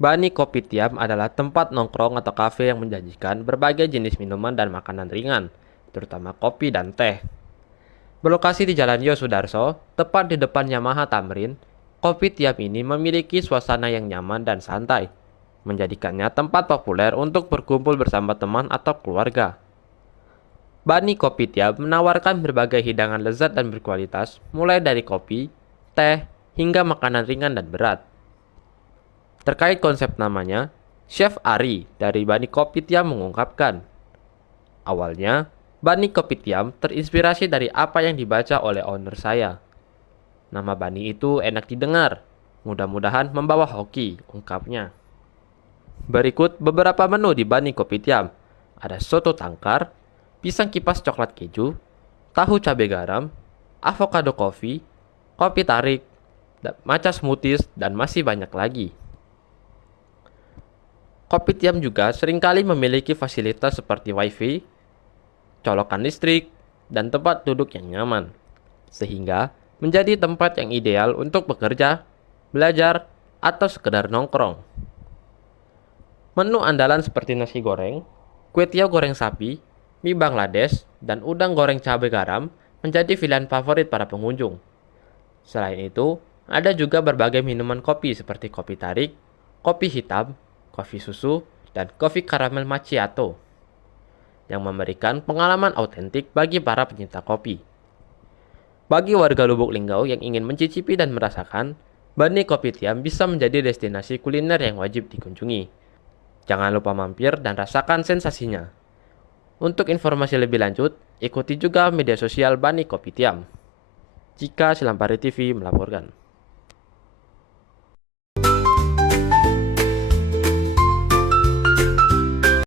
Bani Kopitiam adalah tempat nongkrong atau kafe yang menjanjikan berbagai jenis minuman dan makanan ringan, terutama kopi dan teh. Berlokasi di Jalan Yosudarso, tepat di depan Yamaha Tamrin, Kopitiam ini memiliki suasana yang nyaman dan santai, menjadikannya tempat populer untuk berkumpul bersama teman atau keluarga. Bani Kopitiam menawarkan berbagai hidangan lezat dan berkualitas, mulai dari kopi, teh, hingga makanan ringan dan berat. Terkait konsep namanya, Chef Ari dari Bani Kopitiam mengungkapkan, awalnya, Bani Kopitiam terinspirasi dari apa yang dibaca oleh owner saya. Nama Bani itu enak didengar, mudah-mudahan membawa hoki, ungkapnya. Berikut beberapa menu di Bani Kopitiam. Ada soto tangkar, pisang kipas coklat keju, tahu cabai garam, avocado coffee, kopi tarik, matcha smoothies, dan masih banyak lagi. Kopitiam juga seringkali memiliki fasilitas seperti wifi, colokan listrik, dan tempat duduk yang nyaman, sehingga menjadi tempat yang ideal untuk bekerja, belajar, atau sekedar nongkrong. Menu andalan seperti nasi goreng, kue tiaw goreng sapi, mie Bangladesh, dan udang goreng cabai garam menjadi pilihan favorit para pengunjung. Selain itu, ada juga berbagai minuman kopi seperti kopi tarik, kopi hitam, kopi susu, dan kopi karamel macchiato yang memberikan pengalaman autentik bagi para pencinta kopi. Bagi warga Lubuk Linggau yang ingin mencicipi dan merasakan, Bani Kopitiam bisa menjadi destinasi kuliner yang wajib dikunjungi. Jangan lupa mampir dan rasakan sensasinya. Untuk informasi lebih lanjut, ikuti juga media sosial Bani Kopitiam. Jika Silampari TV melaporkan.